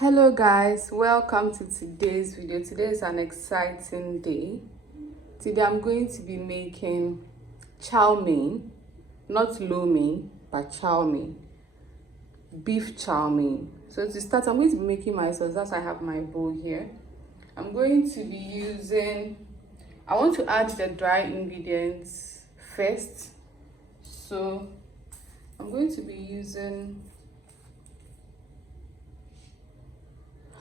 Hello guys, welcome to today's video. Today is an exciting day. Today I'm going to be making chow mein, not lo mein, but chow mein, beef chow mein. So to start, I'm going to be making my sauce. That's why I have my bowl here. I'm going to be using, I want to add the dry ingredients first. So I'm going to be using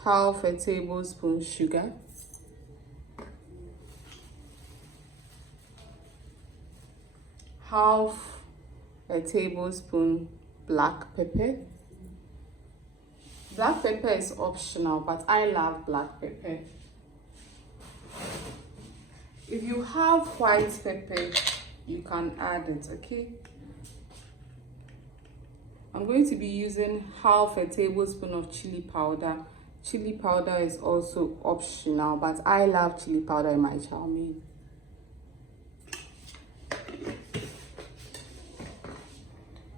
half a tablespoon sugar, half a tablespoon black pepper. Black pepper is optional, but I love black pepper. If you have white pepper, you can add it, okay? I'm going to be using half a tablespoon of chili powder. Chili powder is also optional, but I love chili powder in my chow mein.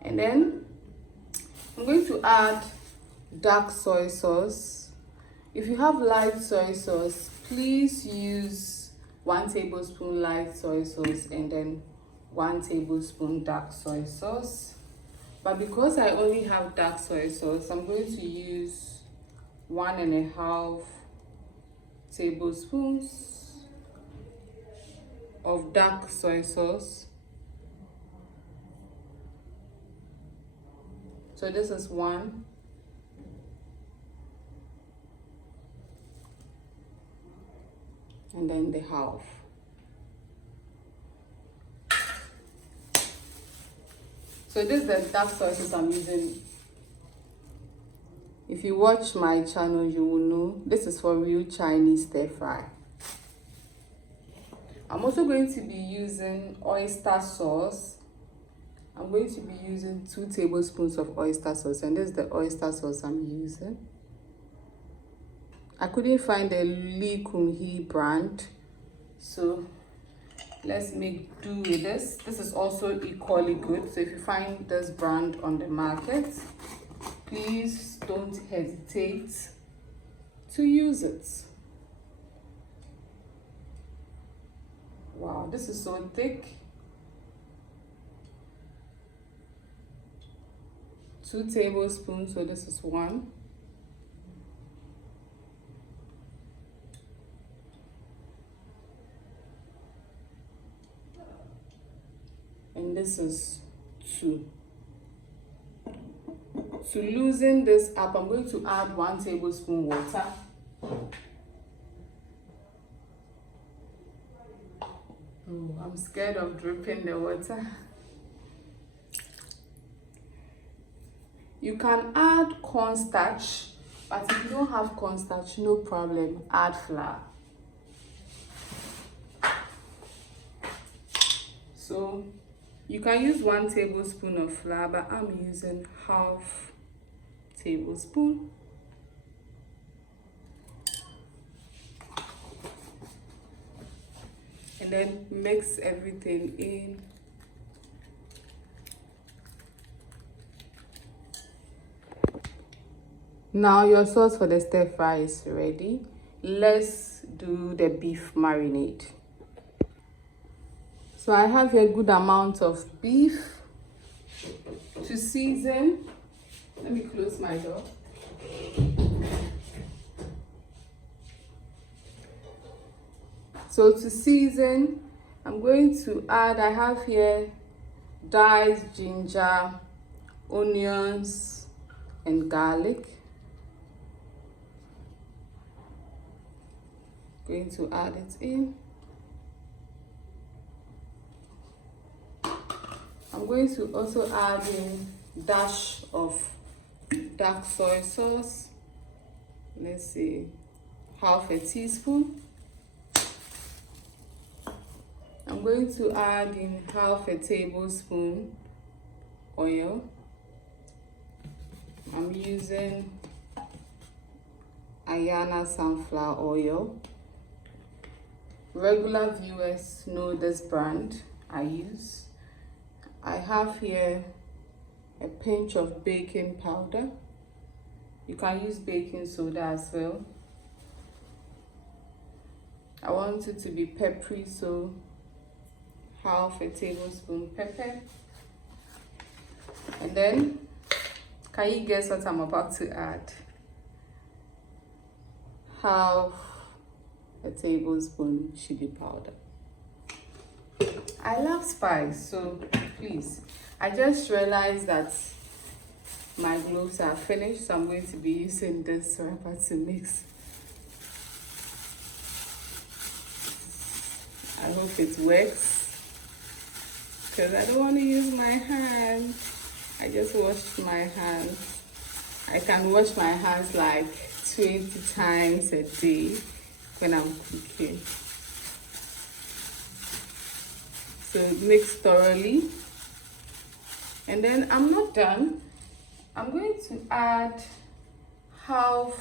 And then I'm going to add dark soy sauce. If you have light soy sauce, please use 1 tablespoon light soy sauce and then 1 tablespoon dark soy sauce. But because I only have dark soy sauce, I'm going to use 1.5 tablespoons of dark soy sauce. So this is 1. And then the half. So this is the dark soy sauce I'm using. If you watch my channel, you will know this is for real Chinese stir fry. I'm also going to be using oyster sauce. I'm going to be using 2 tablespoons of oyster sauce, and this is the oyster sauce I'm using. I couldn't find the Lee Kum Hee brand, so let's make do with this. This is also equally good, so if you find this brand on the market, please don't hesitate to use it. Wow, this is so thick. 2 tablespoons, so this is 1. And this is 2. To loosen this up, I'm going to add 1 tablespoon water. Oh, I'm scared of dripping the water. You can add cornstarch, but if you don't have cornstarch, no problem, add flour. So you can use 1 tablespoon of flour, but I'm using half tablespoon. And then mix everything in. Now your sauce for the stir fry is ready. Let's do the beef marinade. So I have a good amount of beef. To season, let me close my door. So to season, I'm going to add, I have here diced ginger, onions, and garlic. Going to add it in. I'm going to also add in a dash of dark soy sauce. Let's see, half a teaspoon. I'm going to add in half a tablespoon oil. I'm using Ayana sunflower oil. Regular viewers know this brand I use. I have here a pinch of baking powder, You can use baking soda as well. I want it to be peppery, so half a tablespoon pepper. And then, can you guess what I'm about to add? Half a tablespoon chili powder. I love spice, so please. I just realized that my gloves are finished, so I'm going to be using this wrapper to mix. I hope it works, because I don't want to use my hands. I just washed my hands. I can wash my hands like 20 times a day when I'm cooking. So mix thoroughly. And then I'm not done. I'm going to add half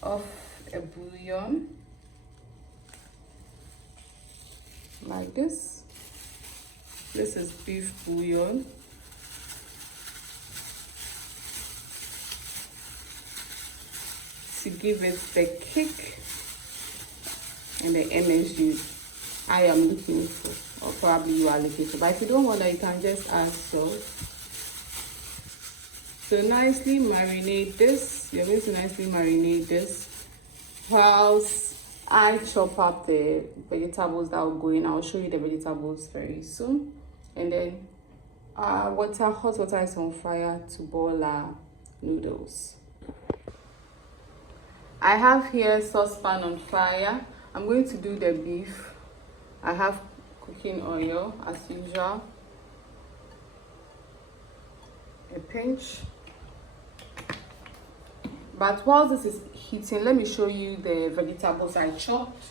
of a bouillon, like this. This is beef bouillon. To give it the kick and the energy I am looking for, or probably you are looking for. But if you don't want that, you can just add salt. So nicely marinate this. You're going to nicely marinate this whilst I chop up the vegetables that will go in. I'll show you the vegetables very soon. And then hot water is on fire to boil our noodles. I have here saucepan on fire. I'm going to do the beef. I have cooking oil as usual. A pinch. But while this is heating, let me show you the vegetables I chopped.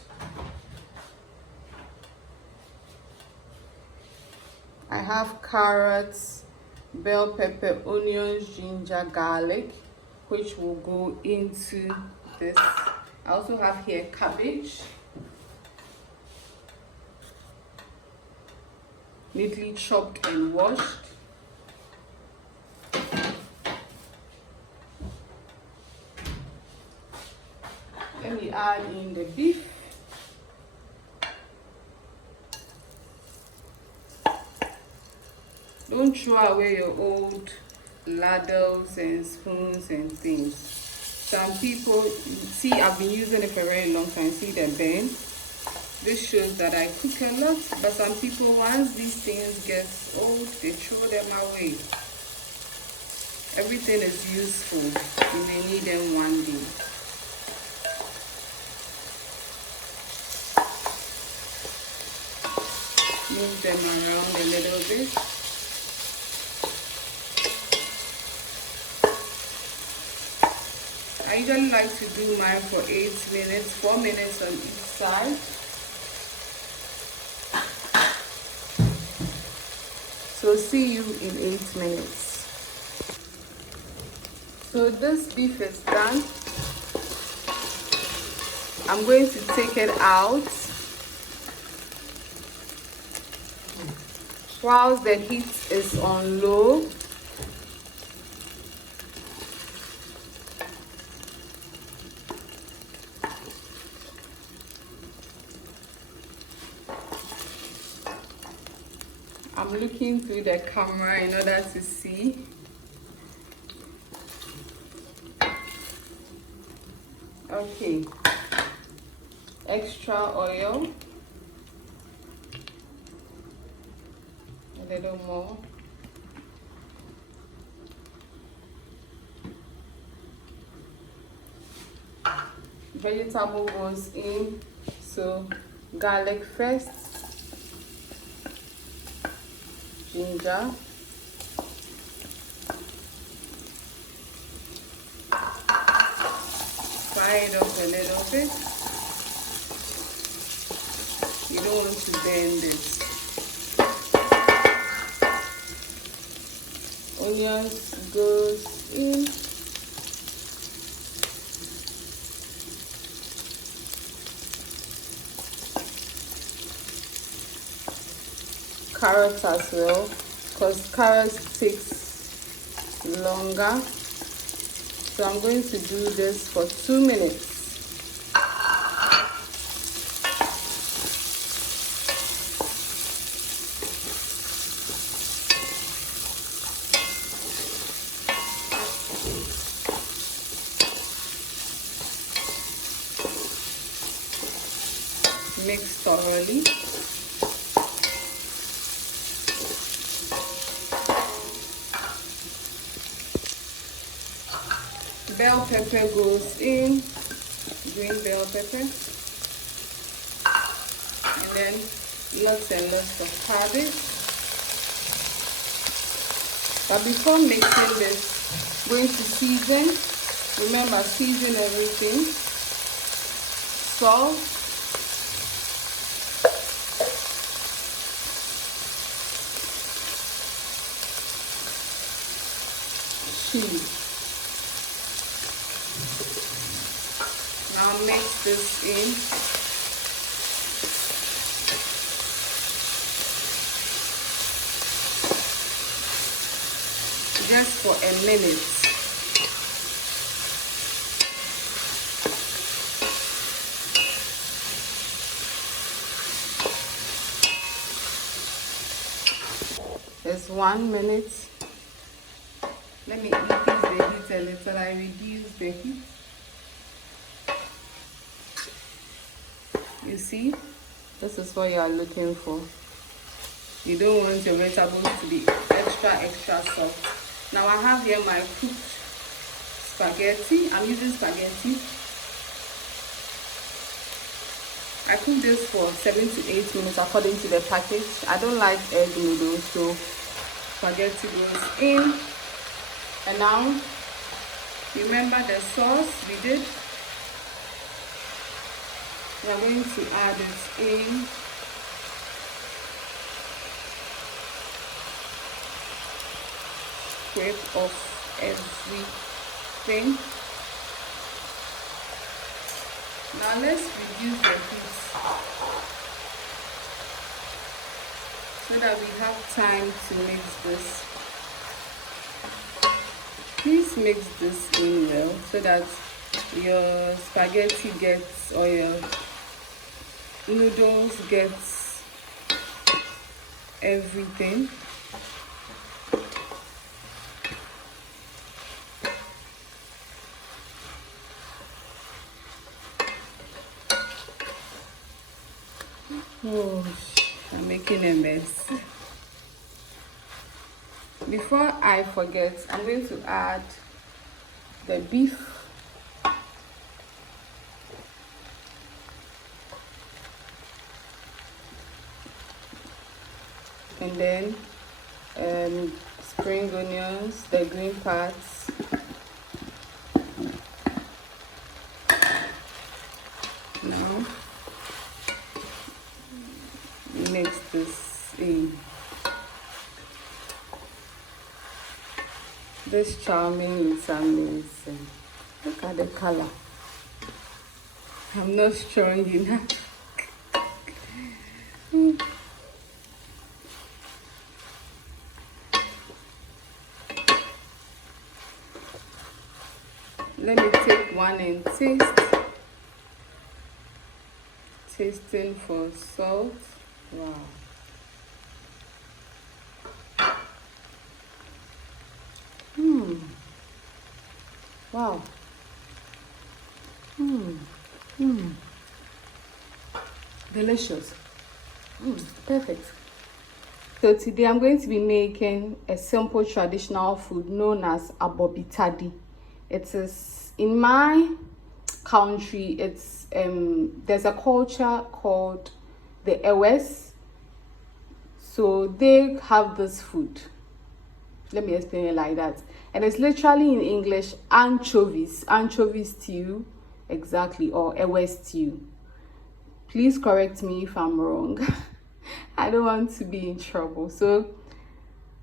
I have carrots, bell pepper, onions, ginger, garlic, which will go into this. I also have here cabbage, neatly chopped and washed. Let me add in the beef. Don't throw away your old ladles and spoons and things. Some people, see, I've been using it for a very long time. See the burn? This shows that I cook a lot, but some people, once these things get old, they throw them away. Everything is useful. You may need them one day. Move them around a little bit. I usually like to do mine for 8 minutes, 4 minutes on each side. So see you in 8 minutes. So this beef is done. I'm going to take it out. Whilst the heat is on low, I'm looking through the camera in order to see. Okay, extra oil. A little more. Vegetable goes in, so garlic first, ginger, fry it up a little bit. You don't want to burn this. Onions goes in. Carrots as well, because carrots takes longer. So I'm going to do this for 2 minutes. Mix thoroughly. Bell pepper goes in, green bell pepper, and then lots and lots of cabbage. But before mixing this, I'm going to season. Remember, season everything. Salt, cheese. Now mix this in. Just for a minute. There's 1 minute. Let me increase the heat a little. I reduce the heat. You see, this is what you are looking for. You don't want your vegetables to be extra soft. Now I have here my cooked spaghetti. I'm using spaghetti. I cook this for 7 to 8 minutes according to the package. I don't like egg noodles, so spaghetti goes in. And now, remember the sauce we did? We are going to add it in. Scrape off everything. Now let's reduce the heat so that we have time to mix this. Please mix this in well so that your spaghetti gets, or your noodles gets everything. Oh, I'm making a mess. Before I forget, I'm going to add the beef. And then spring onions, the green parts. Now mix this in. This chow mein looks amazing. Look at the color. I'm not strong enough. Let me take one and taste. Tasting for salt. Wow. Wow. Delicious. Perfect. So today I'm going to be making a simple traditional food known as Abobi Tadi. It is in my country. It's there's a culture called the Ewes. So they have this food. Let me explain it like that. And it's literally in English anchovies stew, exactly, or Ewe Stew. Please correct me if I'm wrong. I don't want to be in trouble. So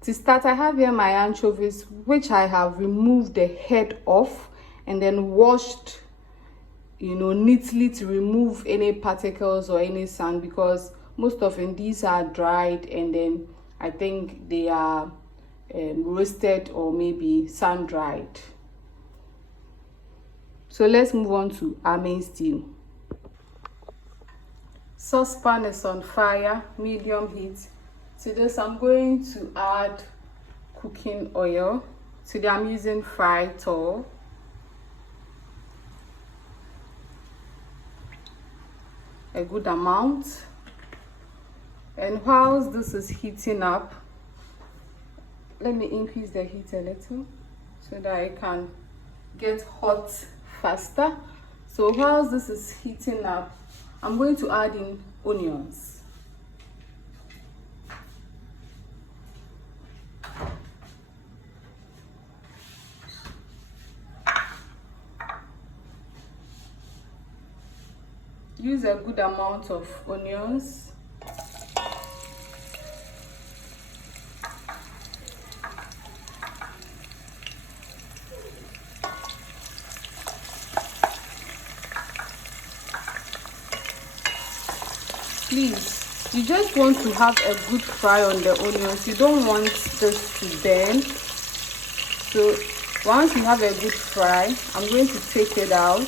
to start, I have here my anchovies, which I have removed the head off and then washed, neatly to remove any particles or any sand, because most often these are dried and then I think they are roasted or maybe sun dried. So let's move on to our main stew. Saucepan is on fire, medium heat. To this I'm going to add cooking oil. Today I'm using fried tall. A good amount. And whilst this is heating up, let me increase the heat a little so that it can get hot faster. So whilst this is heating up, I'm going to add in onions. Use a good amount of onions. Please, you just want to have a good fry on the onions. You don't want this to burn. So once you have a good fry, I'm going to take it out.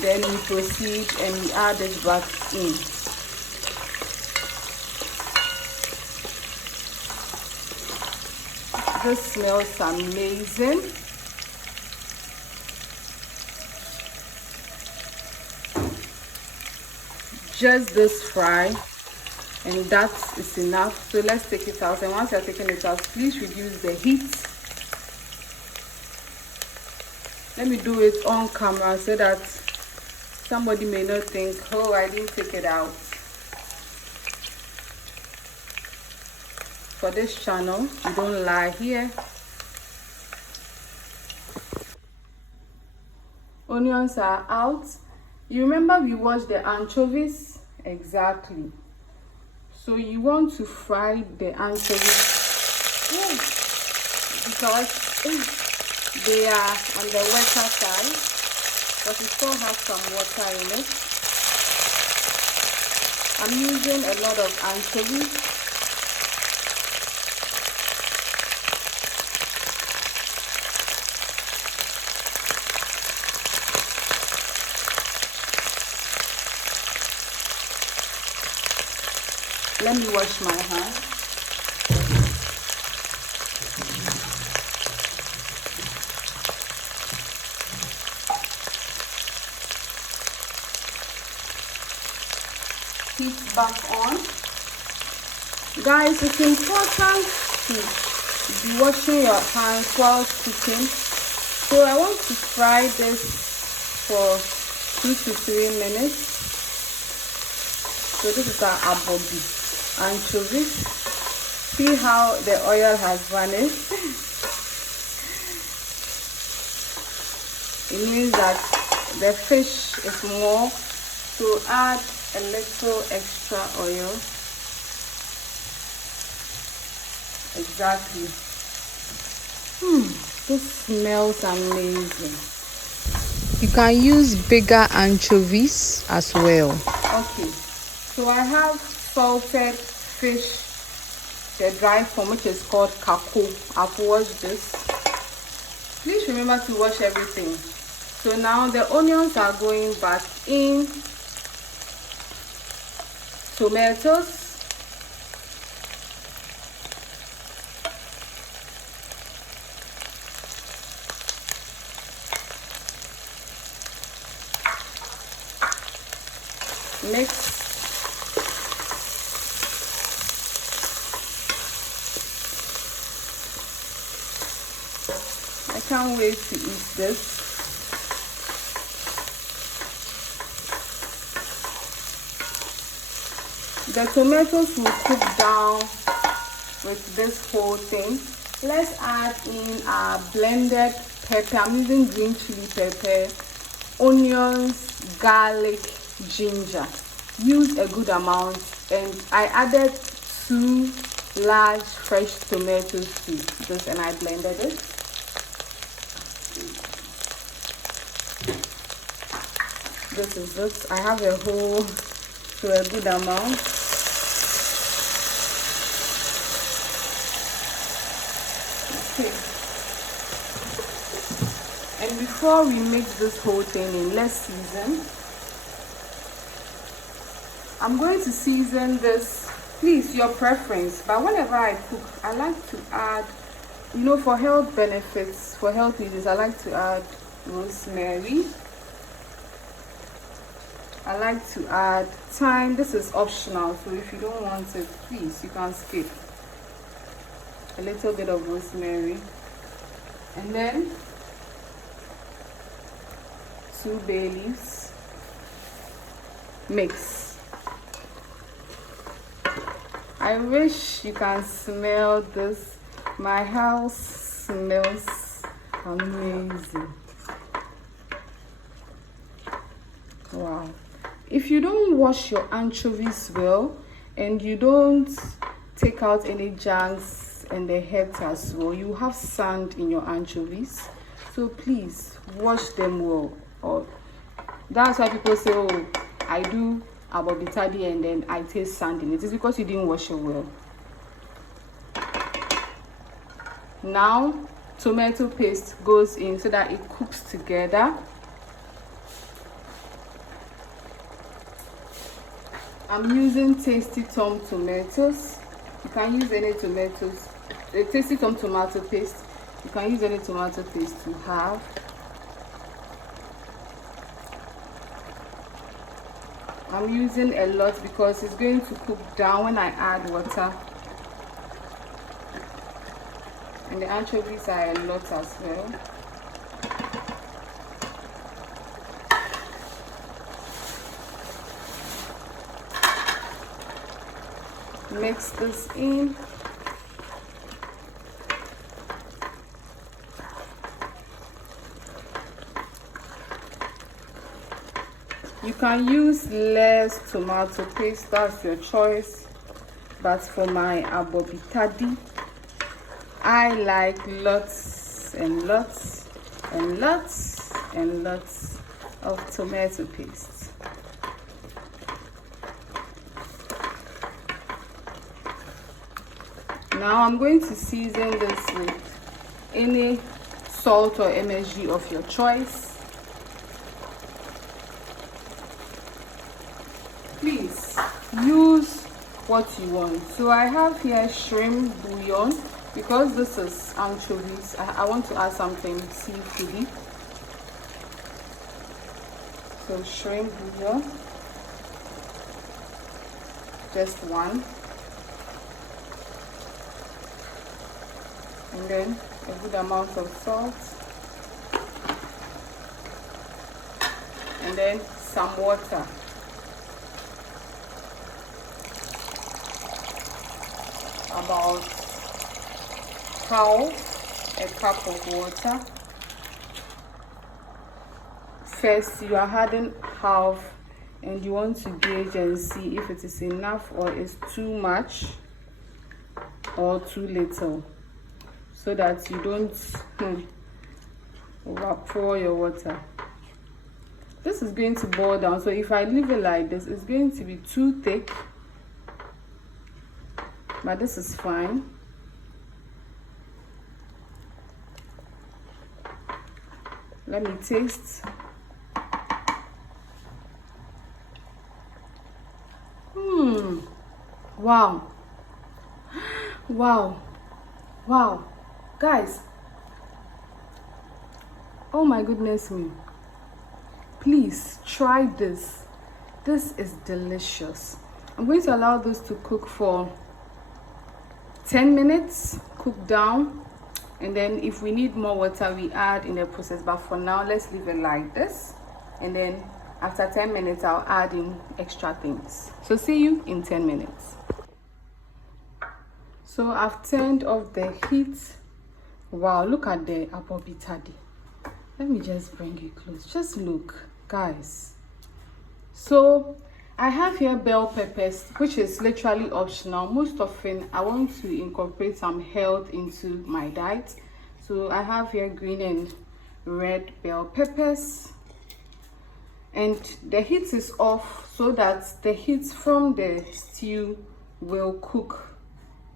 Then we proceed and we add it back in. This smells amazing. Just this fry, and that is enough. So let's take it out, and once you're taking it out, please reduce the heat. Let me do it on camera so that somebody may not think, oh, I didn't take it out. For this channel, you don't lie here. Onions are out. You remember we washed the anchovies? Exactly. So you want to fry the anchovies because they are on the wetter side, but it still has some water in it. I'm using a lot of anchovies. Let me wash my hands. Heat back on. Guys, it's important to be washing your hands while cooking. So I want to fry this for 2 to 3 minutes. So this is our Abobi anchovies. See how the oil has vanished? It means that the fish is more, so add a little extra oil. Exactly. This smells amazing. You can use bigger anchovies as well. Okay, so I have salted fish, the dry form, which is called kako. I've washed this. Please remember to wash everything. So now the onions are going back in. Tomatoes. Mix. I can't wait to eat this. The tomatoes will cook down with this whole thing. Let's add in our blended pepper. I'm using green chili pepper, onions, garlic, ginger. Use a good amount, and I added 2 large fresh tomatoes to this, and I blended it. This is it. I have a whole, so a good amount. Okay. And before we mix this whole thing in, let's season. I'm going to season this, please, your preference, but whenever I cook, I like to add, you know, for health benefits, for health reasons, I like to add rosemary. I like to add thyme. This is optional, so if you don't want it, please, you can skip. A little bit of rosemary. And then 2 bay leaves. Mix. I wish you can smell this. My house smells amazing. Wow. If you don't wash your anchovies well and you don't take out any junks and the heads as well, you have sand in your anchovies. So please wash them well. Or that's why people say, oh, I do Abobi Tadi and then I taste sand in it. It's because you didn't wash it well. Now tomato paste goes in so that it cooks together. I'm using Tasty Tom tomatoes. You can use any tomatoes. The Tasty Tom tomato paste. You can use any tomato paste you have. I'm using a lot because it's going to cook down when I add water. And the anchovies are a lot as well. Mix this in. You can use less tomato paste, that's your choice. But for my Abobi Tadi, I like lots and lots and lots and lots of tomato paste. Now I'm going to season this with any salt or MSG of your choice. Please use what you want. So I have here shrimp bouillon because this is anchovies. I want to add something seafoody. So shrimp bouillon, just one. And then a good amount of salt, and then some water. About half a cup of water. First, you are adding half, and you want to gauge and see if it is enough or is too much or too little, so that you don't overpour your water. This is going to boil down, so if I leave it like this, it's going to be too thick, but this is fine. Let me taste. Wow. Wow. Wow. Guys, oh my goodness me, please try this. This is delicious. I'm going to allow this to cook for 10 minutes, cook down, and then if we need more water we add in the process, but for now let's leave it like this, and then after 10 minutes I'll add in extra things. So see you in 10 minutes. So I've turned off the heat. Wow, look at the Abobi Tadi. Let me just bring it close. Just look, guys. So I have here bell peppers, which is literally optional. Most often I want to incorporate some health into my diet. So I have here green and red bell peppers. And the heat is off so that the heat from the stew will cook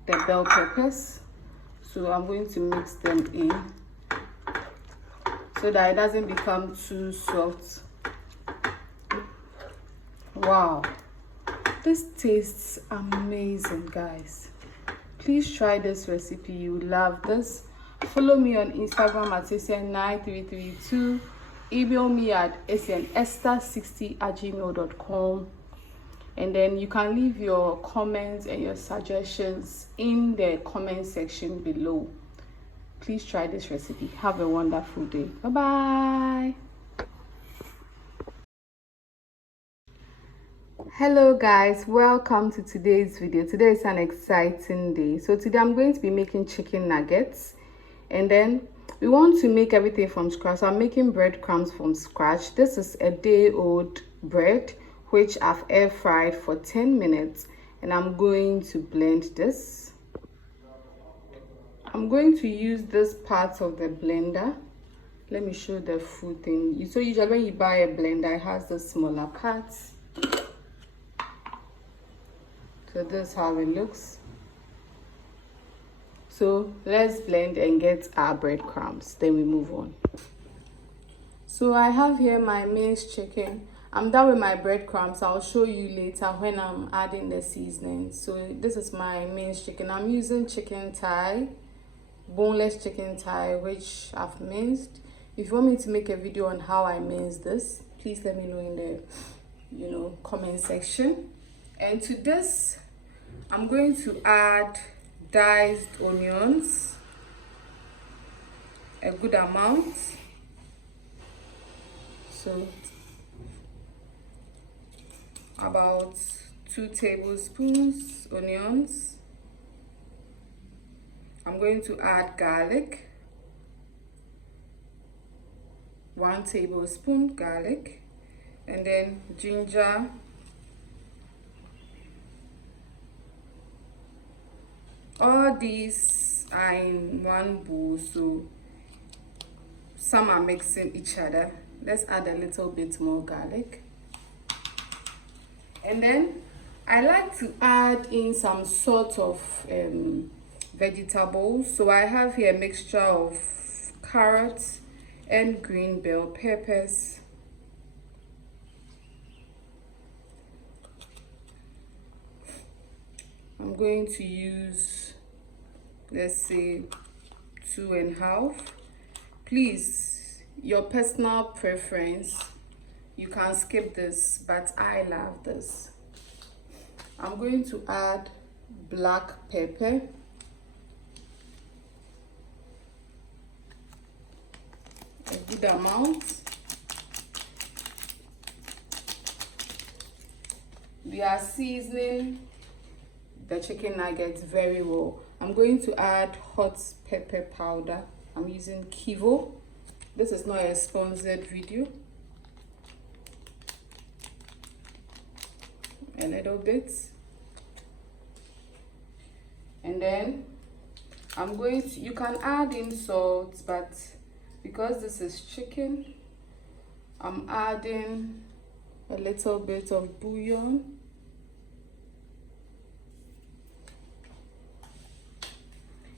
the bell peppers. So I'm going to mix them in. so that it doesn't become too soft. Wow, this tastes amazing, guys. Please try this recipe, you will love this. Follow me on Instagram at ACN9332. Email me at acnesther60@gmail.com. And then you can leave your comments and your suggestions in the comment section below. Please try this recipe. Have a wonderful day. Bye bye. Hello guys, welcome to today's video. Today is an exciting day. So today I'm going to be making chicken nuggets, and then we want to make everything from scratch. So I'm making breadcrumbs from scratch. This is a day-old bread which I've air fried for 10 minutes, and I'm going to blend this. I'm going to use this part of the blender. Let me show the full thing. So usually when you buy a blender, it has the smaller parts. So this is how it looks. So let's blend and get our breadcrumbs, then we move on. So I have here my minced chicken. I'm done with my breadcrumbs. I'll show you later when I'm adding the seasoning. So this is my minced chicken. I'm using chicken thigh, boneless chicken thigh, which I've minced. If you want me to make a video on how I mince this, please let me know in the comment section. And to this, I'm going to add diced onions, a good amount. So about 2 tablespoons onions. I'm going to add garlic, 1 tablespoon garlic, and then ginger, all these are in one bowl, so some are mixing each other. Let's add a little bit more garlic. And then I like to add in some sort of vegetables. So I have here a mixture of carrots and green bell peppers. I'm going to use, let's say, 2.5. Please, your personal preference, you can skip this, but I love this. I'm going to add black pepper, a good amount. We are seasoning the chicken nuggets very well. I'm going to add hot pepper powder. I'm using Kivo. This is not a sponsored video. A little bit. And then I'm going to, you can add in salt, but because this is chicken, I'm adding a little bit of bouillon.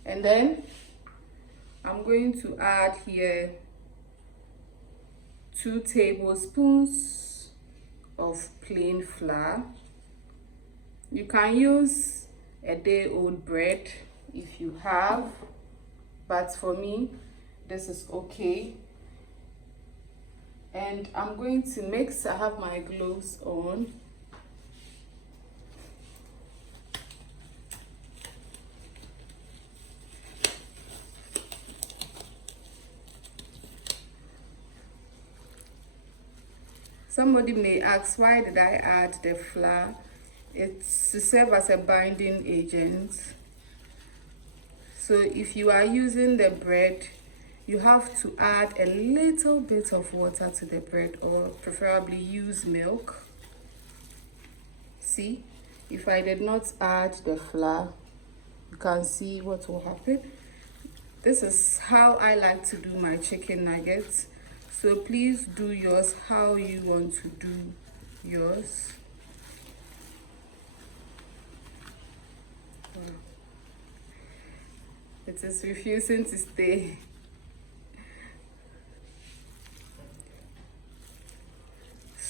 And then I'm going to add here 2 tablespoons of plain flour. You can use a day-old bread if you have, but for me, this is okay. And I'm going to mix. I have my gloves on. Somebody may ask, why did I add the flour? It's to serve as a binding agent. So if you are using the bread, you have to add a little bit of water to the bread, or preferably use milk. See, if I did not add the flour, you can see what will happen. This is how I like to do my chicken nuggets. So please do yours how you want to do yours. It is refusing to stay.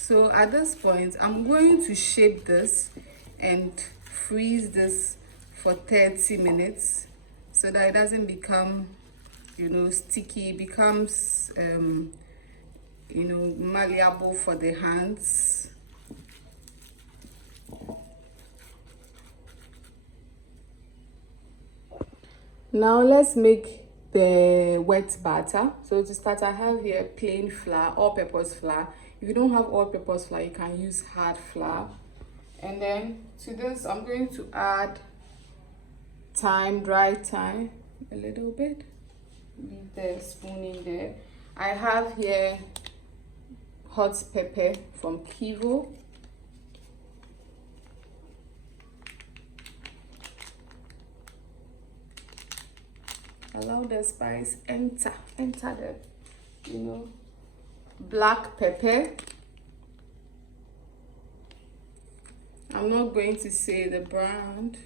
So at this point, I'm going to shape this and freeze this for 30 minutes so that it doesn't become, you know, sticky. It becomes, you know, malleable for the hands. Now let's make the wet batter. So to start, I have here plain flour, all-purpose flour. If you don't have all-purpose flour, you can use hard flour. And then to this, I'm going to add thyme, dry thyme, a little bit. Leave the spoon in there. I have here hot pepper from Kivo. Allow the spice enter the, you know, black pepper. I'm not going to say the brand.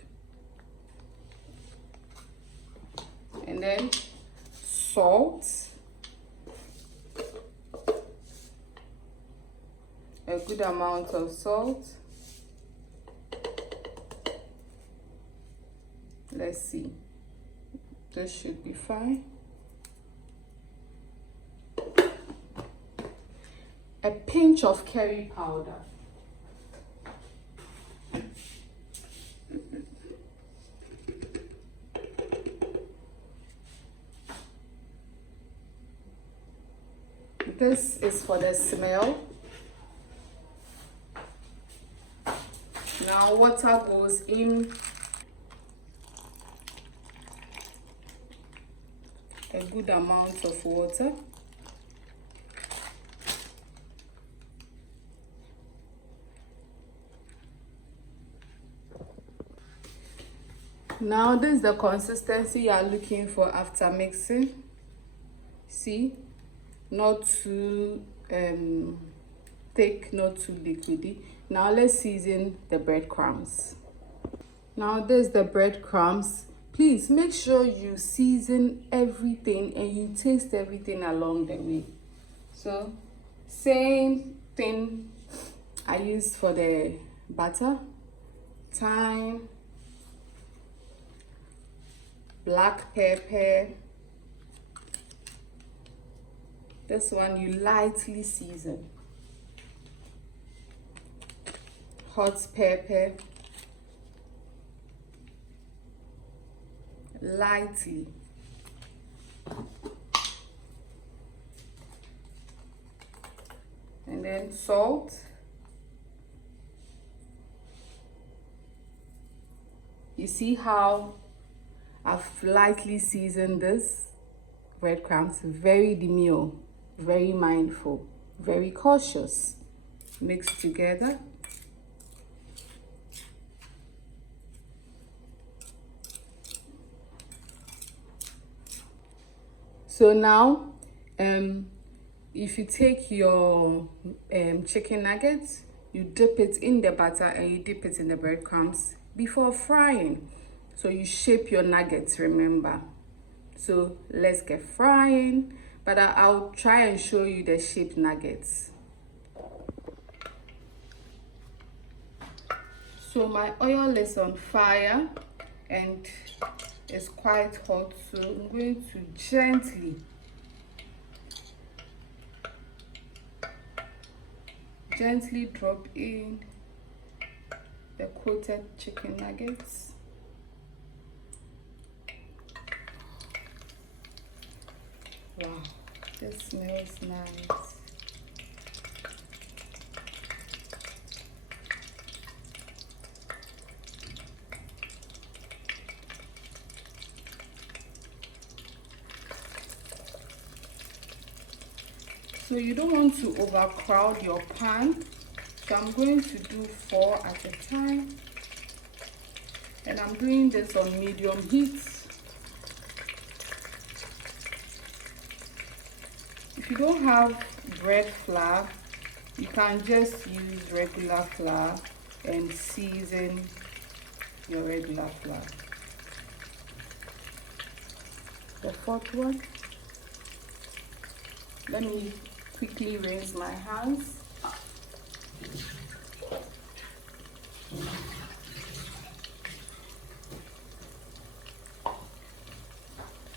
And then salt, a good amount of salt. Let's see, this should be fine. A pinch of curry powder. This is for the smell. Now water goes in. A good amount of water. Now this is the consistency you are looking for after mixing. See, not too thick, not too liquidy. Now let's season the breadcrumbs. Now there's the breadcrumbs. Please make sure you season everything and you taste everything along the way. So same thing I used for the butter, thyme, black pepper. This one you lightly season. Hot pepper, lightly. And then salt. You see how I've lightly seasoned this breadcrumbs? Very demure, very mindful, very cautious. Mix together. So now, if you take your chicken nuggets, you dip it in the butter and you dip it in the breadcrumbs before frying. So you shape your nuggets, remember. So let's get frying, but I'll try and show you the shaped nuggets. So my oil is on fire and it's quite hot, so I'm going to gently drop in the coated chicken nuggets. Wow, this smells nice. So you don't want to overcrowd your pan. So I'm going to do 4 at a time. And I'm doing this on medium heat. If you don't have bread flour, you can just use regular flour and season your regular flour. The 4th one. Let me quickly rinse my hands.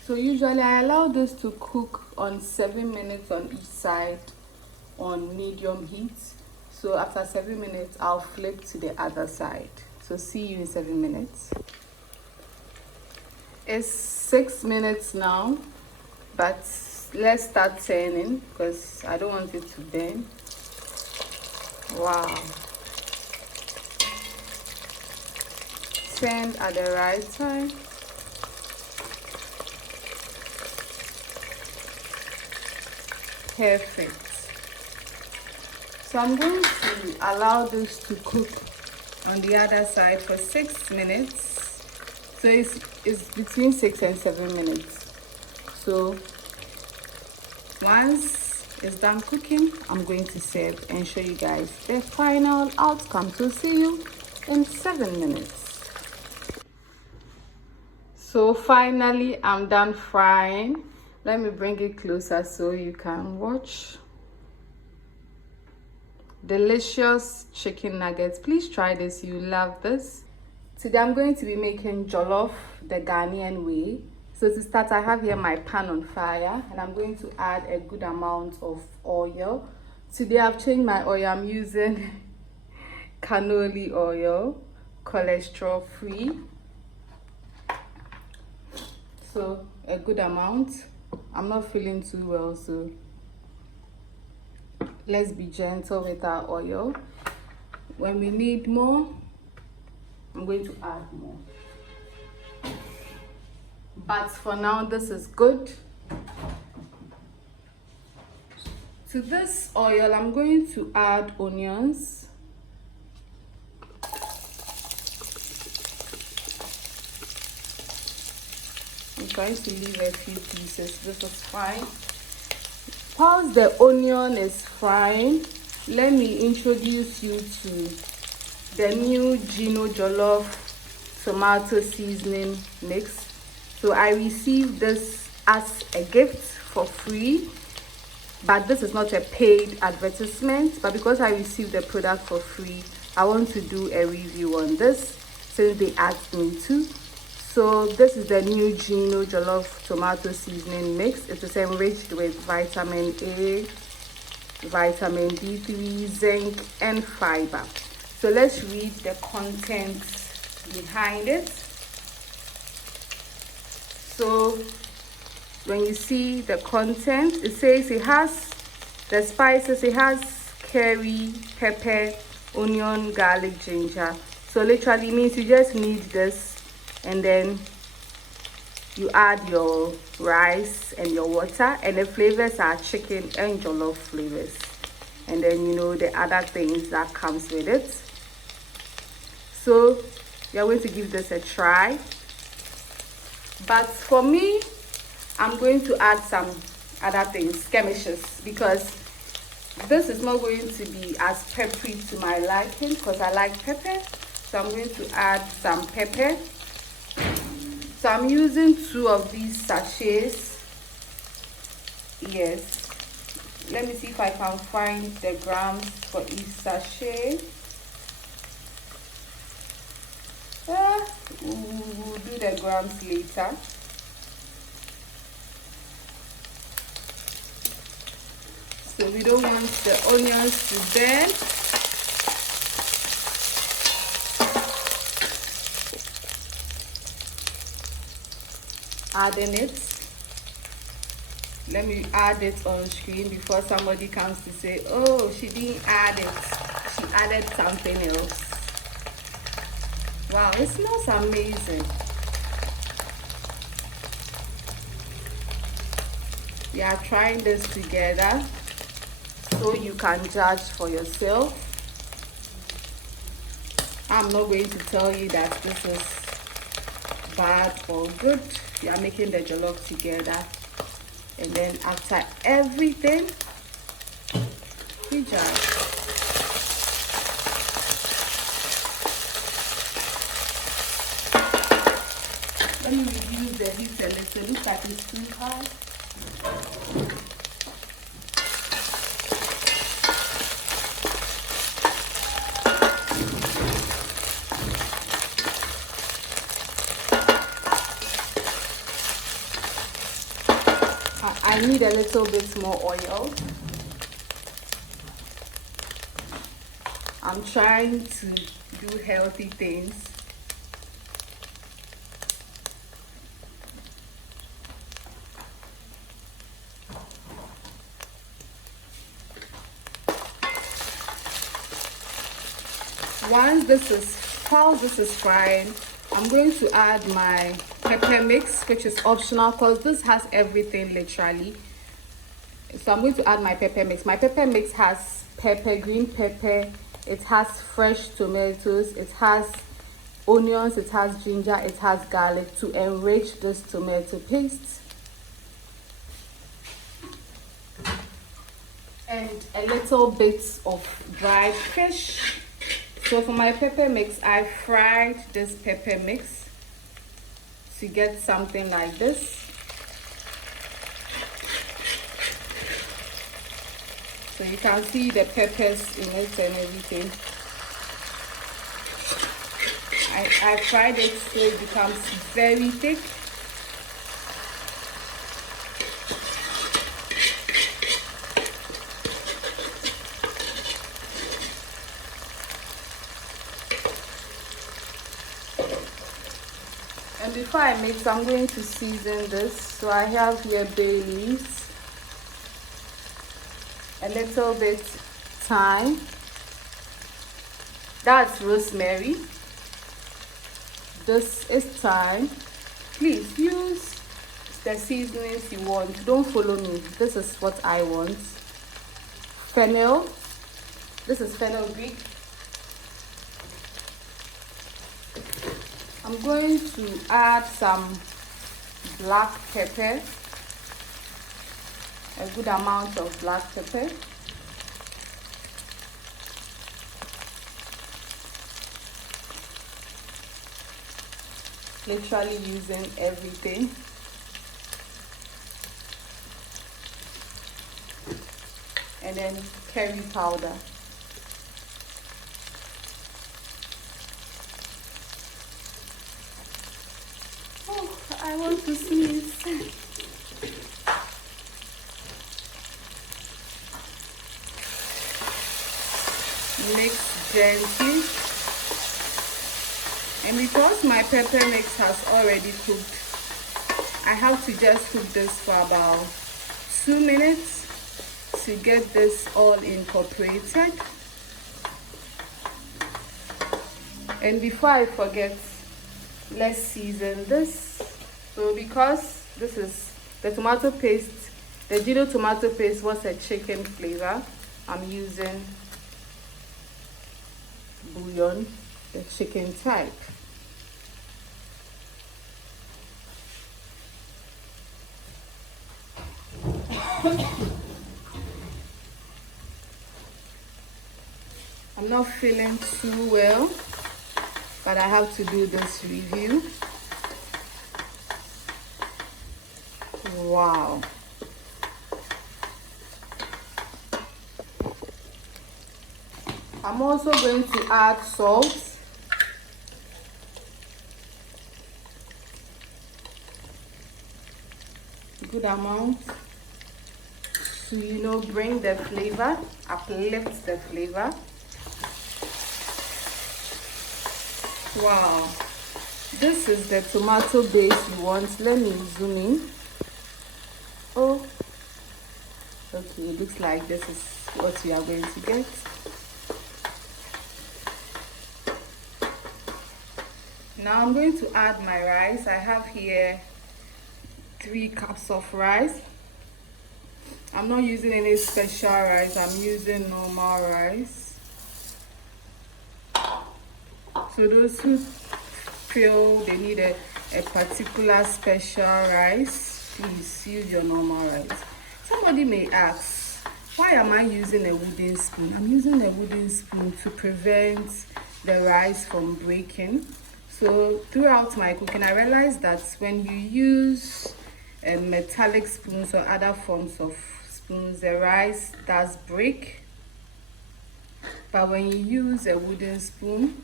So usually I allow this to cook on 7 minutes on each side on medium heat. So after 7 minutes, I'll flip to the other side. So see you in 7 minutes. It's 6 minutes now, but let's start turning because I don't want it to burn. Wow. Turn at the right time. Perfect. So I'm going to allow this to cook on the other side for 6 minutes. So it's between 6 and 7 minutes. So once it's done cooking, I'm going to serve and show you guys the final outcome. So see you in 7 minutes. So finally I'm done frying. Let me bring it closer so you can watch. Delicious chicken nuggets. Please try this, you love this. Today I'm going to be making jollof the Ghanaian way. So to start, I have here my pan on fire and I'm going to add a good amount of oil. Today I've changed my oil. I'm using canola oil, cholesterol free. So a good amount. I'm not feeling too well, so let's be gentle with our oil. When we need more, I'm going to add more. But for now, this is good. To this oil, I'm going to add onions. I'm trying to leave a few pieces. This is fine. Whilst the onion is frying, let me introduce you to the new Gino Jollof tomato seasoning mix. So I received this as a gift for free, but this is not a paid advertisement. But because I received the product for free, I want to do a review on this since they asked me to. So this is the new Gino Jollof tomato seasoning mix. It is enriched with vitamin A, vitamin D3, zinc, and fiber. So let's read the contents behind it. So when you see the content, it says it has the spices. It has curry, pepper, onion, garlic, ginger. So literally means you just need this, and then you add your rice and your water, and the flavors are chicken and jollof flavors, and then you know the other things that comes with it. So you're going to give this a try, but for me, I'm going to add some other things, skirmishes, because this is not going to be as peppery to my liking because I like pepper. So I'm going to add some pepper. So I'm using 2 of these sachets. Yes. Let me see if I can find the grams for each sachet. We'll do the grams later. So we don't want the onions to burn. Adding it. Let me add it on screen before somebody comes to say, oh, she didn't add it, she added something else. Wow, it smells amazing. We are trying this together so you can judge for yourself. I'm not going to tell you that this is bad or good. We are making the jollof together, and then after everything, we judge. Let me reduce the heat a little. Look at it's too high. I need a little bit more oil. I'm trying to do healthy things. While this is frying, I'm going to add my pepper mix, which is optional because this has everything literally. So I'm going to add my pepper mix. My pepper mix has pepper, green pepper, it has fresh tomatoes, it has onions, it has ginger, it has garlic to enrich this tomato paste. And a little bit of dried fish. So for my pepper mix, I fried this pepper mix to get something like this. So you can see the peppers in it and everything. I fried it so it becomes very thick. And before I mix, I'm going to season this. So I have here bay leaves, a little bit thyme, that's rosemary, this is thyme. Please use the seasonings you want, don't follow me, this is what I want. Fennel, this is fenugreek. I'm going to add some black pepper, a good amount of black pepper. Literally using everything. And then curry powder. Oh, I want to sneeze. Mix gently. And because my pepper mix has already cooked, I have to just cook this for about 2 minutes to get this all incorporated. And before I forget, let's season this. So because this is the tomato paste, the Jollof tomato paste was a chicken flavor, I'm using bouillon, the chicken type. I'm not feeling too well, but I have to do this review. Wow. I'm also going to add salt. Good amount to, bring the flavor, uplift the flavor. Wow, this is the tomato base you want. Let me zoom in. Oh, okay, it looks like this is what we are going to get. Now I'm going to add my rice. I have here 3 cups of rice. I'm not using any special rice, I'm using normal rice. So those who feel they need a particular special rice, please use your normal rice. Somebody may ask, why am I using a wooden spoon? I'm using a wooden spoon to prevent the rice from breaking. So throughout my cooking, I realized that when you use metallic spoons or other forms of spoons, the rice does break. But when you use a wooden spoon,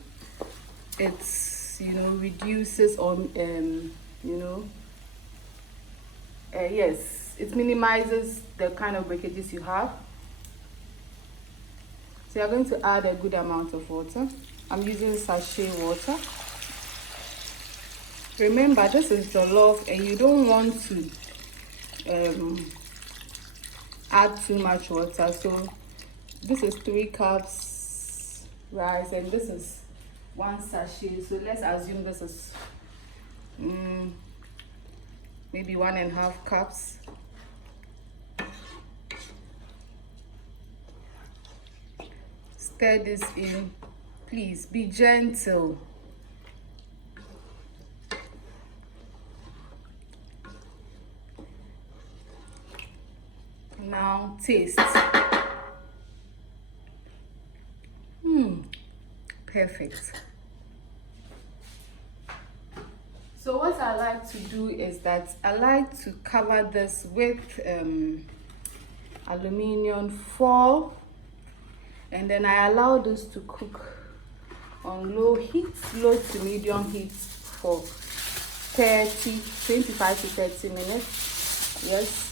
it's reduces on yes, it minimizes the kind of breakages you have. So you're going to add a good amount of water. I'm using sachet water. Remember, this is jollof and you don't want to add too much water. So this is 3 cups rice and this is 1 sachet. So let's assume this is maybe 1.5 cups. Stir this in. Please be gentle. Now taste. Perfect. So what I like to do is that I like to cover this with aluminium foil, and then I allow this to cook on low to medium heat for 25 to 30 minutes. Yes.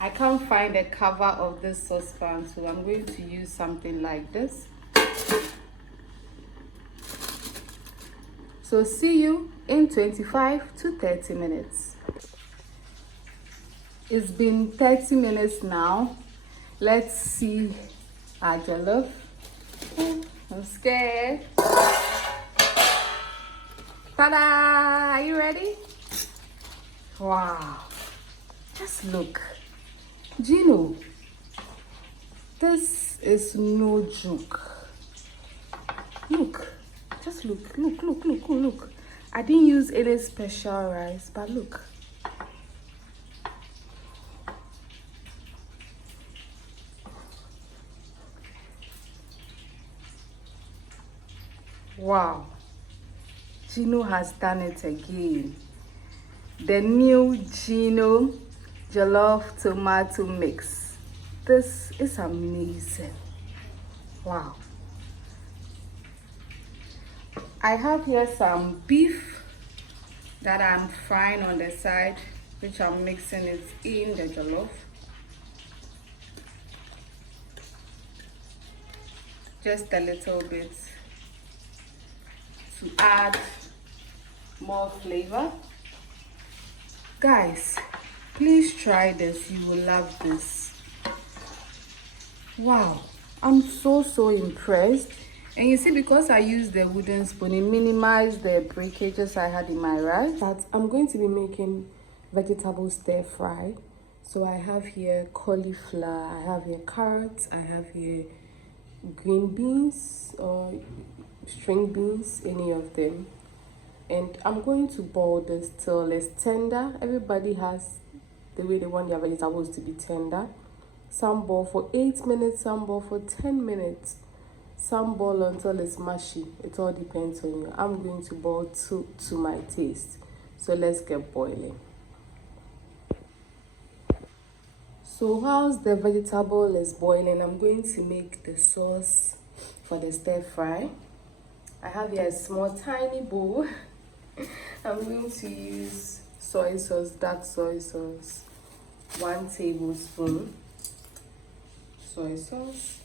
I can't find a cover of this saucepan, so I'm going to use something like this. So see you in 25 to 30 minutes. It's been 30 minutes now. Let's see our jollof. I'm scared. Ta-da! Are you ready? Wow. Just look. Gino, this is no joke. Look, just look. I didn't use any special rice, but look. Wow, Gino has done it again. The new Gino Jollof tomato mix. This is amazing. Wow. I have here some beef that I'm frying on the side, which I'm mixing it in the jollof. Just a little bit to add more flavor. Guys, please try this. You will love this. Wow, I'm so impressed. And you see, because I used the wooden spoon, it minimized the breakages I had in my rice. But I'm going to be making vegetable stir fry. So I have here cauliflower, I have here carrots, I have here green beans or string beans, any of them. And I'm going to boil this till it's tender. Everybody has the way they want their vegetables to be tender. Some boil for 8 minutes, some boil for 10 minutes, some boil until it's mushy. It all depends on you. I'm going to boil to my taste. So let's get boiling. So whilst the vegetable is boiling, I'm going to make the sauce for the stir fry. I have here a small tiny bowl. I'm going to use soy sauce, dark soy sauce, 1 tablespoon soy sauce,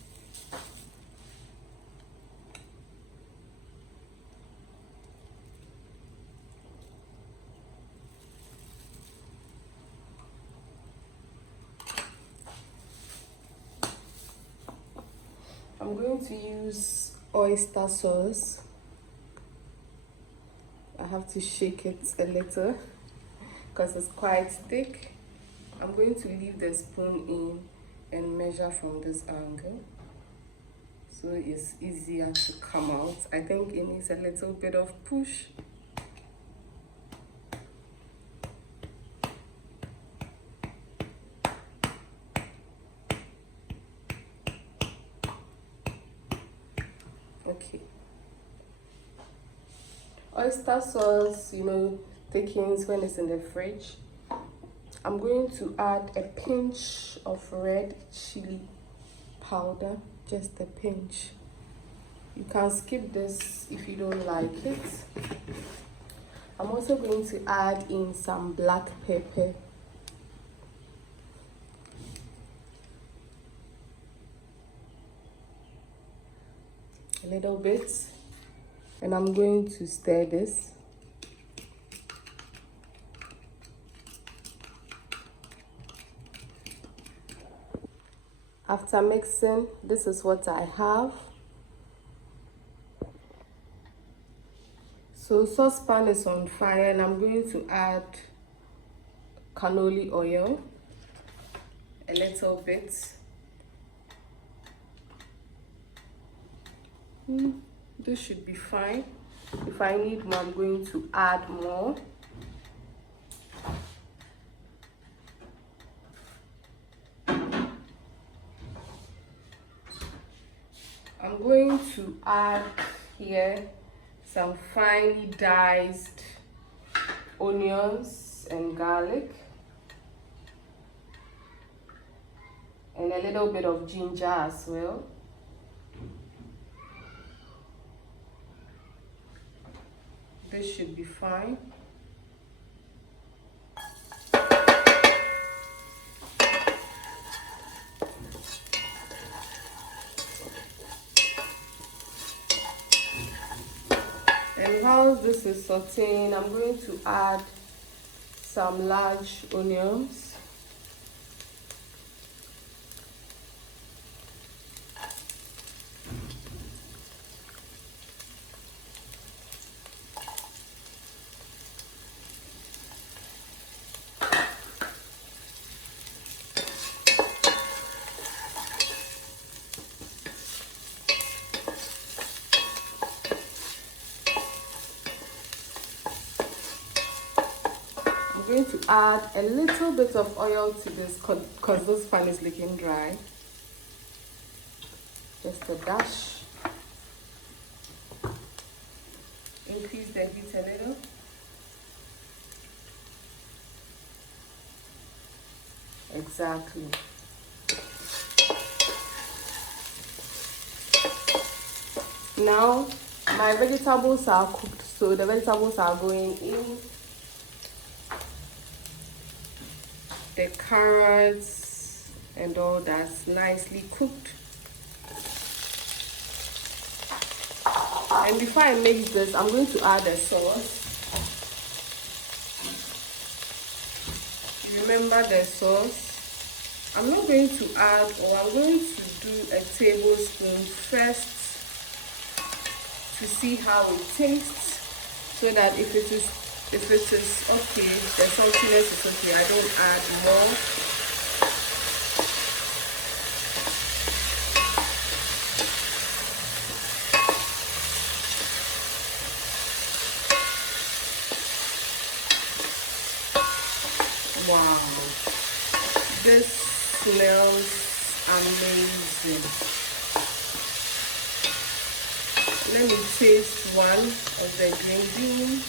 I'm going to use oyster sauce. I have to shake it a little because it's quite thick. I'm going to leave the spoon in and measure from this angle so it's easier to come out. I think it needs a little bit of push. Okay. Oyster sauce, you know, thickens when it's in the fridge. I'm going to add a pinch of red chili powder, just a pinch. You can skip this if you don't like it. I'm also going to add in some black pepper. A little bit. And I'm going to stir this. After mixing, this is what I have. So saucepan is on fire and I'm going to add cannoli oil, a little bit. This should be fine. If I need more, I'm going to add more. I'm going to add here some finely diced onions and garlic, and a little bit of ginger as well. This should be fine. And while this is sauteing, I'm going to add some large onions. I'm going to add a little bit of oil to this because this pan is looking dry. Just a dash. Increase the heat a little. Exactly. Now my vegetables are cooked, so the vegetables are going in. The carrots and all that's nicely cooked. And before I mix this, I'm going to add a sauce. Remember the sauce. I'm not going to add, or I'm going to do a tablespoon first to see how it tastes, so that if it is okay, the saltiness is okay, I don't add more. Wow, this smells amazing. Let me taste one of the green beans.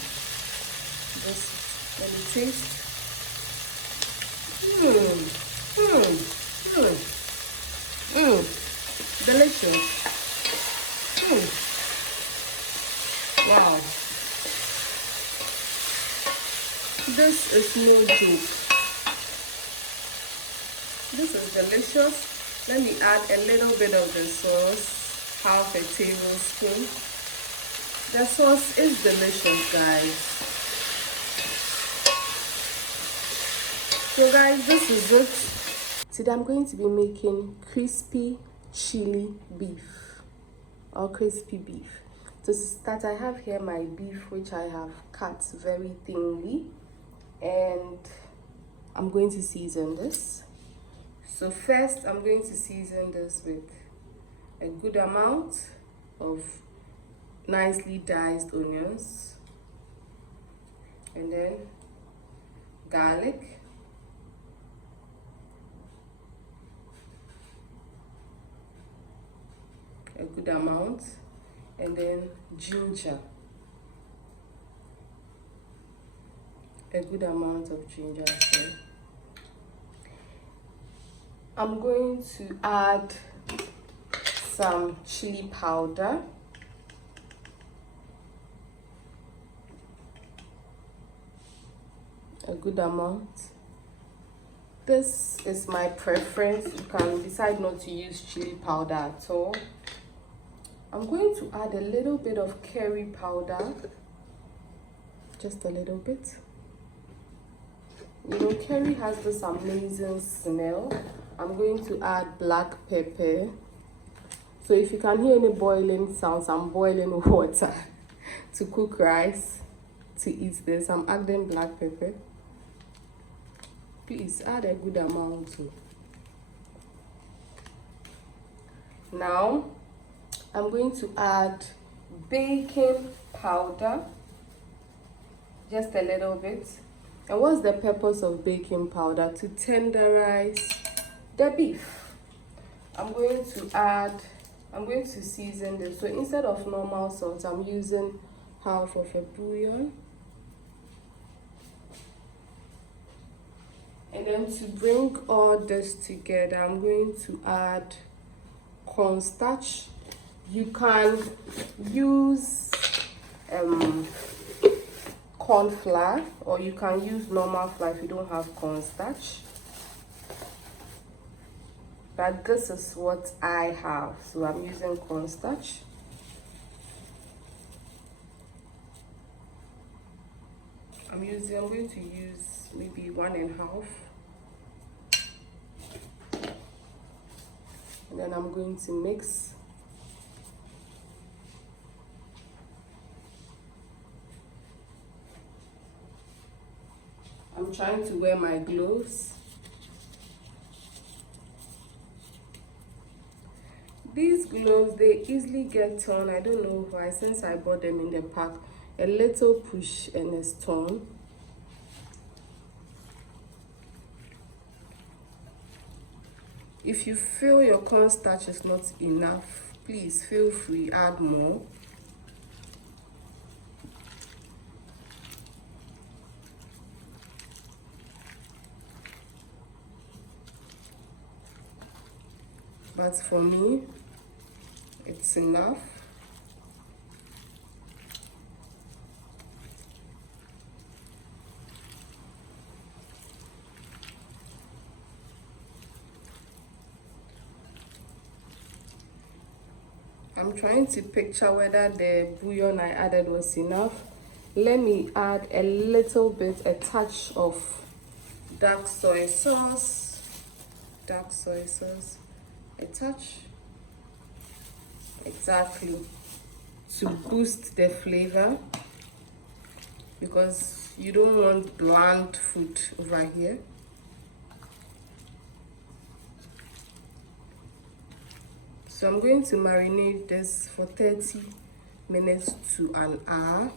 Let me taste. Delicious. Wow. This is no joke. This is delicious. Let me add a little bit of the sauce, half a tablespoon. The sauce is delicious, guys. So guys, this is it. Today I'm going to be making crispy chili beef or crispy beef. To start, I have here my beef, which I have cut very thinly, and I'm going to season this. So first, I'm going to season this with a good amount of nicely diced onions, and then garlic, a good amount, and then ginger, a good amount of ginger as well. I'm going to add some chili powder. A good amount. This is my preference. You can decide not to use chili powder at all. I'm going to add a little bit of curry powder. Just a little bit. You know, curry has this amazing smell. I'm going to add black pepper. So if you can hear any boiling sounds, I'm boiling water to cook rice, to eat this. I'm adding black pepper. Please add a good amount too. Now, I'm going to add baking powder, just a little bit. And what's the purpose of baking powder? To tenderize the beef. I'm going to season this. So instead of normal salt, I'm using half of a bouillon. And then to bring all this together, I'm going to add cornstarch. You can use corn flour, or you can use normal flour if you don't have cornstarch. But this is what I have, so I'm using cornstarch. I'm going to use maybe 1.5. And then I'm going to mix. I'm trying to wear my gloves. These gloves, they easily get torn. I don't know why, since I bought them in the pack. A little push and it's torn. If you feel your cornstarch is not enough, please feel free, add more. But for me, it's enough. I'm trying to picture whether the bouillon I added was enough. Let me add a little bit, a touch of dark soy sauce. A touch, exactly, to boost the flavor, because you don't want bland food over here. So I'm going to marinate this for 30 minutes to an hour.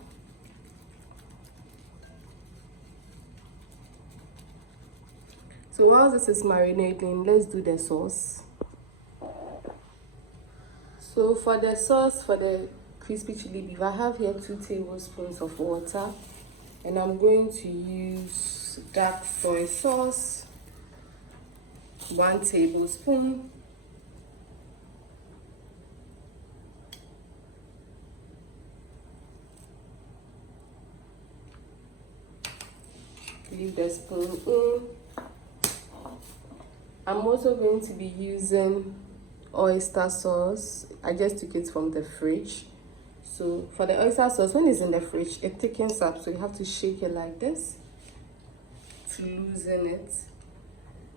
So while this is marinating, let's do the sauce. So for the sauce, for the crispy chili beef, I have here 2 tablespoons of water. And I'm going to use dark soy sauce, 1 tablespoon. Leave the spoon in. I'm also going to be using oyster sauce. I just took it from the fridge. So for the oyster sauce, when it's in the fridge, it thickens up, so you have to shake it like this to loosen it.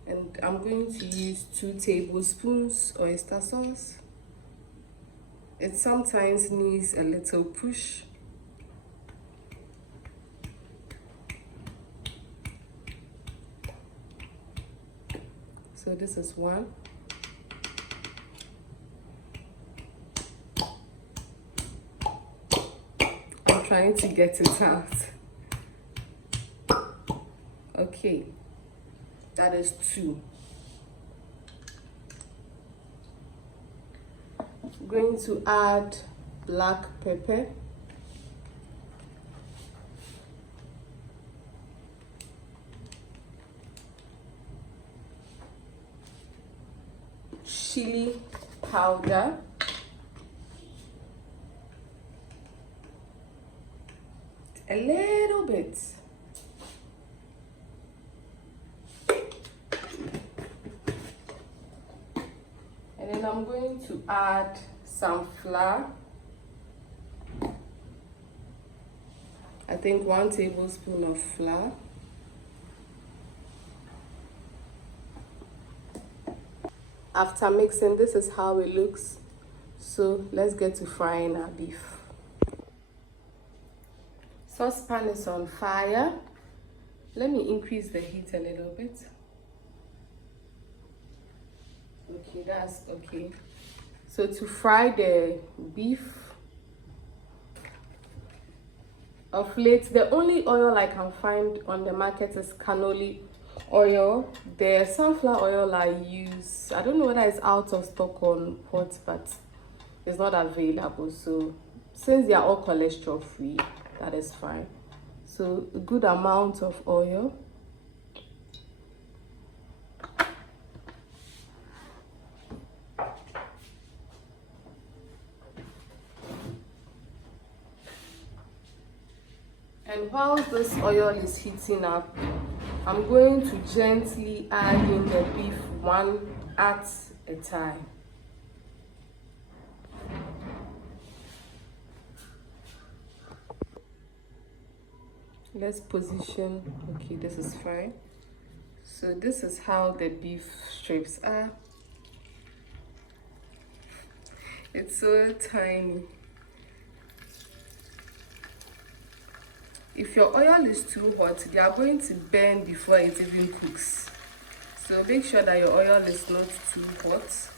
And I'm going to use 2 tablespoons oyster sauce. It sometimes needs a little push. So this is 1. I'm trying to get it out. Okay, that is 2. I'm going to add black pepper. Chili powder. a little bit. And then I'm going to add some flour. I think 1 tablespoon of flour. After mixing, this is how it looks. So let's get to frying our beef. Saucepan is on fire. Let me increase the heat a little bit. Okay, that's okay. So to fry the beef, of late, the only oil I can find on the market is canola oil. The sunflower oil I use, I don't know whether it's out of stock on pot, but it's not available. So since they are all cholesterol free, that is fine. So a good amount of oil. And while this oil is heating up, I'm going to gently add in the beef one at a time. Let's position. Okay, this is fine. So this is how the beef strips are. It's so tiny. If your oil is too hot, they are going to burn before it even cooks. So make sure that your oil is not too hot.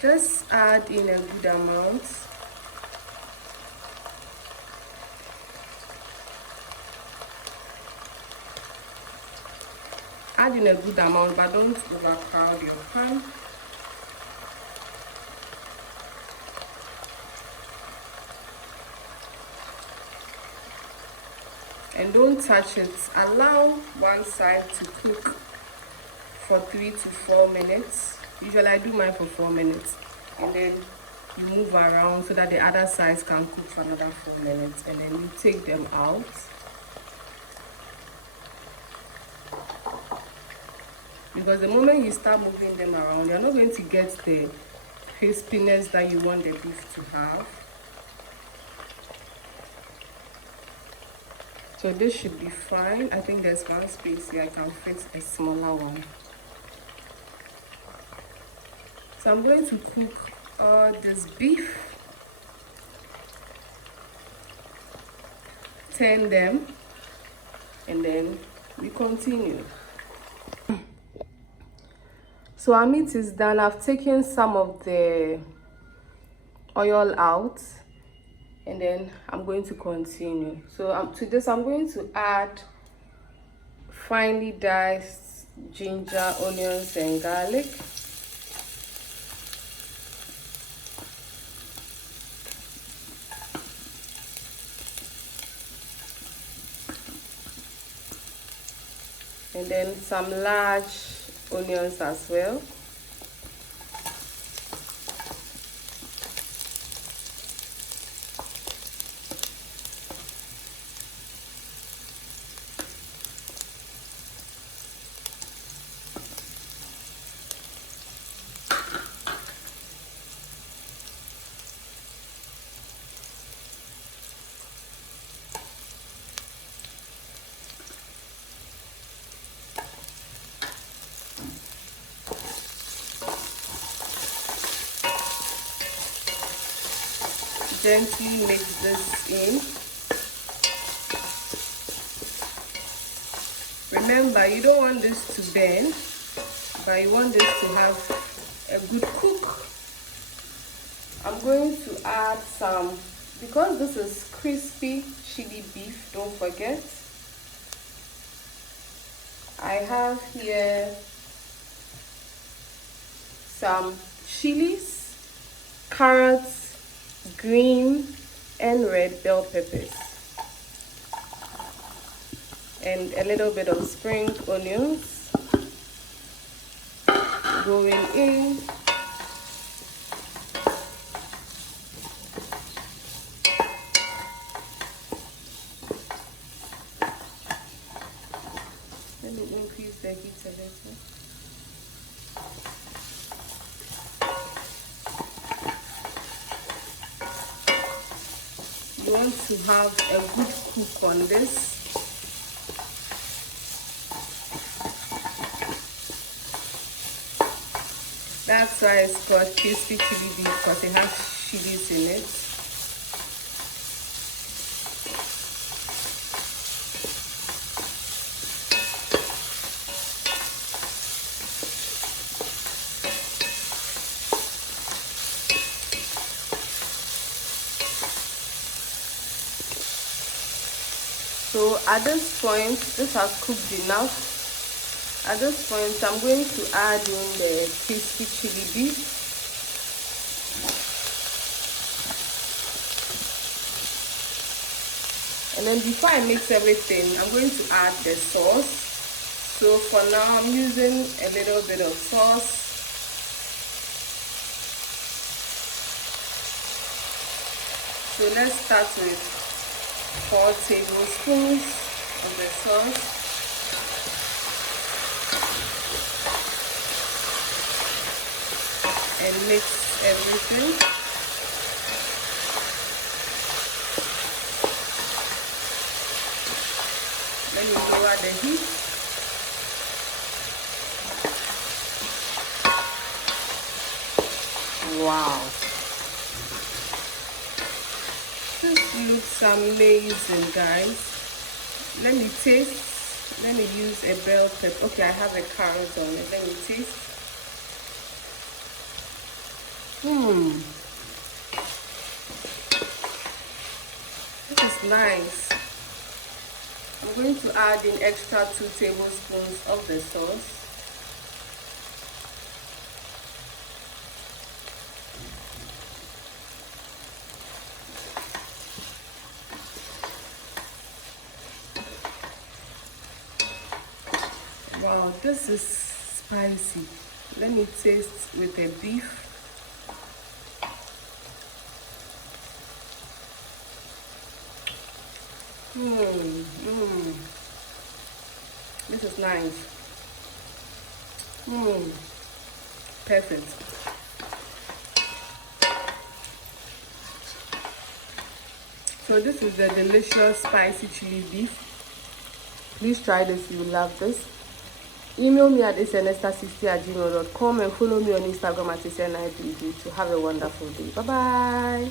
Just add in a good amount. Add in a good amount, but don't overcrowd your pan. And don't touch it. Allow one side to cook for 3 to 4 minutes. Usually I do mine for 4 minutes, and then you move around so that the other sides can cook for another 4 minutes, and then you take them out. Because the moment you start moving them around, you're not going to get the crispiness that you want the beef to have. So this should be fine. I think there's one space here I can fit a smaller one. So I'm going to cook all this beef. Turn them, and then we continue. So our meat is done. I've taken some of the oil out, and then I'm going to continue. So to this I'm going to add finely diced ginger, onions and garlic. And then some large onions as well. Gently mix this in. Remember, you don't want this to burn, but you want this to have a good cook. I'm going to add some, because this is crispy chili beef, don't forget. I have here some chilies, carrots, green and red bell peppers, and a little bit of spring onions going in. You want to have a good cook on this. That's why it's called crispy chili beef, because it has chilies in it. So at this point, this has cooked enough. At this point, I'm going to add in the crispy chili beef. And then before I mix everything, I'm going to add the sauce. So for now, I'm using a little bit of sauce. So let's start with 4 tablespoons of the sauce. And mix everything. Then you lower the heat. Wow. This looks amazing, guys. Let me taste. Let me use a bell pepper. Okay, I have a carrot on it. Let me taste. This is nice. I'm going to add in extra 2 tablespoons of the sauce. Wow, this is spicy. Let me taste with the beef. This is nice. Perfect. So this is the delicious spicy chili beef. Please try this, you will love this. Email me at esther60@gmail.com and follow me on Instagram at esther9BB to have a wonderful day. Bye bye.